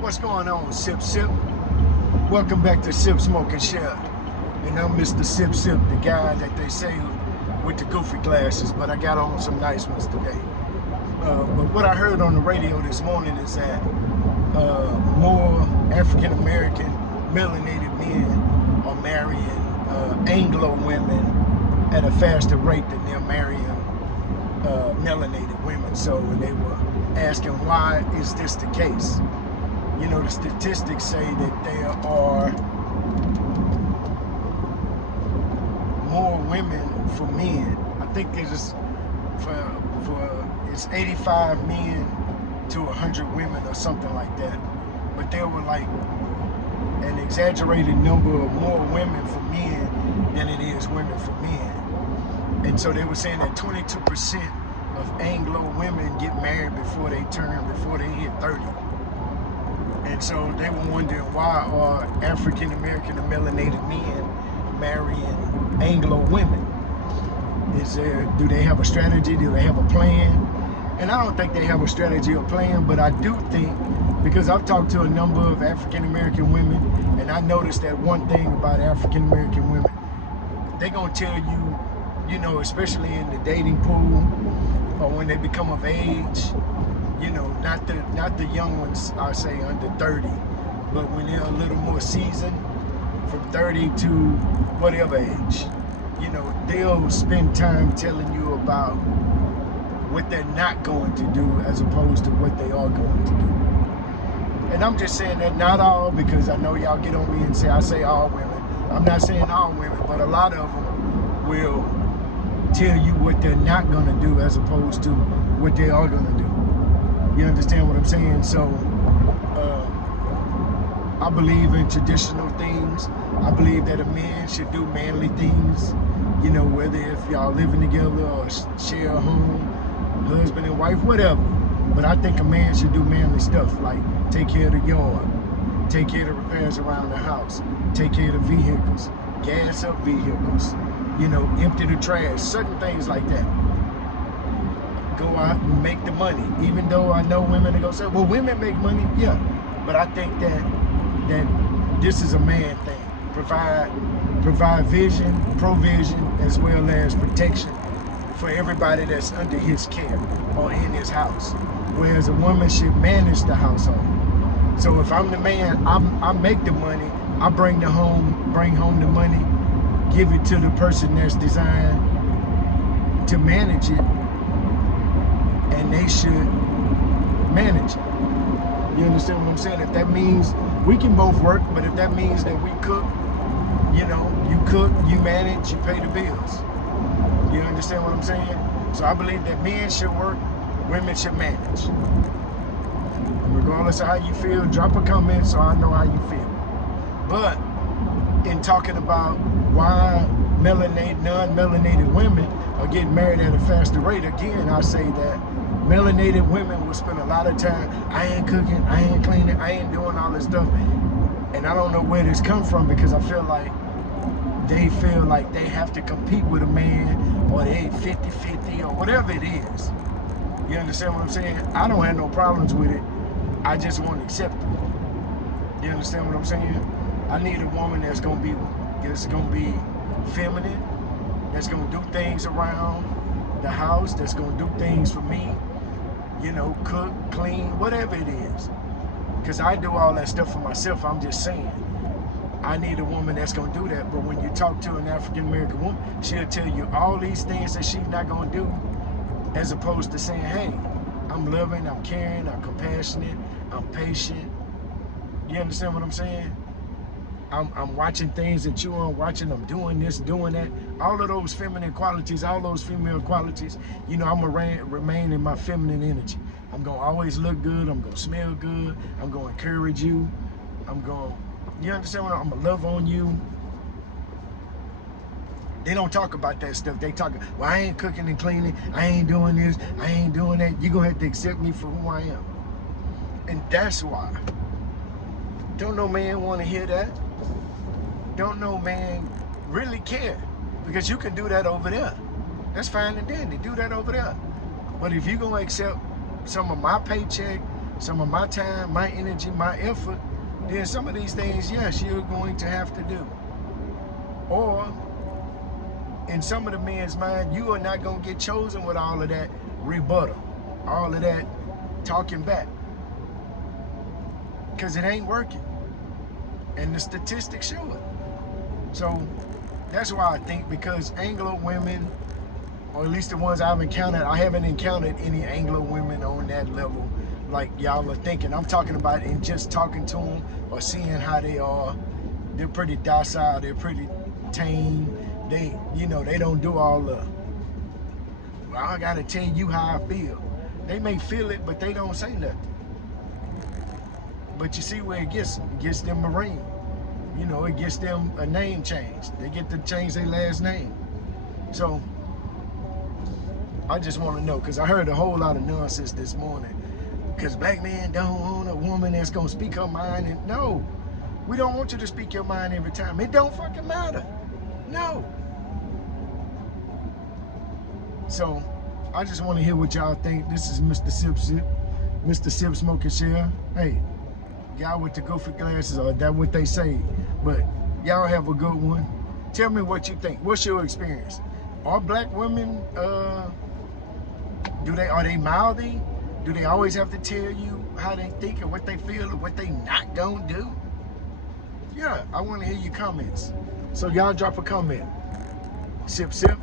What's going on, Sip Sip? Welcome back to Sip Smoke and Share. And I'm Mr. Sip Sip, the guy that they say with the goofy glasses, but I got on some nice ones today. But what I heard on the radio this morning is that more African American melanated men are marrying Anglo women at a faster rate than they're marrying melanated women. So they were asking, why is this the case? You know, the statistics say that there are more women for men. I think there's it's 85 men to 100 women or something like that. But there were like an exaggerated number of more women for men than it is women for men. And so they were saying that 22% of Anglo women get married before they hit 30. And so they were wondering, why are African American and melanated men marrying Anglo women? Do they have a strategy? Do they have a plan? And I don't think they have a strategy or plan, but I do think, because I've talked to a number of African American women, and I noticed that one thing about African American women, they're gonna tell you, you know, especially in the dating pool or when they become of age, you know, not the young ones, I say under 30, but when they're a little more seasoned, from 30 to whatever age, you know, they'll spend time telling you about what they're not going to do as opposed to what they are going to do. And I'm just saying that not all, because I know y'all get on me and say I say all women. I'm not saying all women, but a lot of them will tell you what they're not going to do as opposed to what they are going to do. You understand what I'm saying? So I believe in traditional things. I believe that a man should do manly things, you know, whether if y'all living together or share a home, husband and wife, whatever. But I think a man should do manly stuff, like take care of the yard, take care of the repairs around the house, take care of the vehicles, gas up vehicles, you know, empty the trash, certain things like that. Go out and make the money. Even though I know women are gonna say, well, women make money, yeah. But I think that this is a man thing. Provide vision, provision, as well as protection for everybody that's under his care or in his house. Whereas a woman should manage the household. So if I'm the man, I make the money, I bring home the money, give it to the person that's designed to manage it, and they should manage it. You understand what I'm saying? If that means we can both work, but if that means that we cook, you know, you cook, you manage, you pay the bills. You understand what I'm saying? So I believe that men should work, women should manage. And regardless of how you feel, drop a comment so I know how you feel. But in talking about why non-melanated women are getting married at a faster rate, again, I say that melanated women will spend a lot of time, I ain't cooking, I ain't cleaning, I ain't doing all this stuff. And I don't know where this come from, because I feel like they have to compete with a man, or they 50-50 or whatever it is. You understand what I'm saying? I don't have no problems with it. I just want to accept it. You understand what I'm saying? I need a woman that's gonna be feminine, that's gonna do things around the house, that's gonna do things for me, you know, cook, clean, whatever it is. Because I do all that stuff for myself. I'm just saying, I need a woman that's gonna do that. But when you talk to an African American woman, she'll tell you all these things that she's not gonna do, as opposed to saying, hey, I'm loving, I'm caring, I'm compassionate, I'm patient. You understand what I'm saying? I'm watching things that you aren't watching. I'm doing this, doing that. All of those feminine qualities, all those female qualities, you know, I'm gonna remain in my feminine energy. I'm gonna always look good. I'm gonna smell good. I'm gonna encourage you. You understand what I'm gonna love on you. They don't talk about that stuff. They talk, well, I ain't cooking and cleaning. I ain't doing this. I ain't doing that. You're gonna have to accept me for who I am. And that's why. Don't no man wanna hear that. Don't no man really care, because you can do that over there. That's fine and dandy. Do that over there. But if you're gonna accept some of my paycheck, some of my time, my energy, my effort, then some of these things, yes, you're going to have to do. Or in some of the men's mind, you are not going to get chosen with all of that rebuttal, all of that talking back, because it ain't working. And the statistics show it. So that's why I think, because Anglo women, or at least the ones I've encountered, I haven't encountered any Anglo women on that level like y'all are thinking. I'm talking about in just talking to them or seeing how they are. They're pretty docile, they're pretty tame. They, you know, they don't do all the, well, I gotta tell you how I feel. They may feel it, but they don't say nothing. But you see where it gets them Marine. You know, it gets them a name change. They get to change their last name. So I just want to know, because I heard a whole lot of nonsense this morning. Because black men don't want a woman that's going to speak her mind. And no, we don't want you to speak your mind every time. It don't fucking matter. No. So I just want to hear what y'all think. This is Mr. Sip, Mr. Sip Smoke and Share. Hey, y'all with the goofy glasses, or that what they say. But y'all have a good one. Tell me what you think. What's your experience? Are black women, are they mouthy? Do they always have to tell you how they think and what they feel and what they not gonna do? Yeah, I want to hear your comments. So y'all drop a comment. Sip, sip.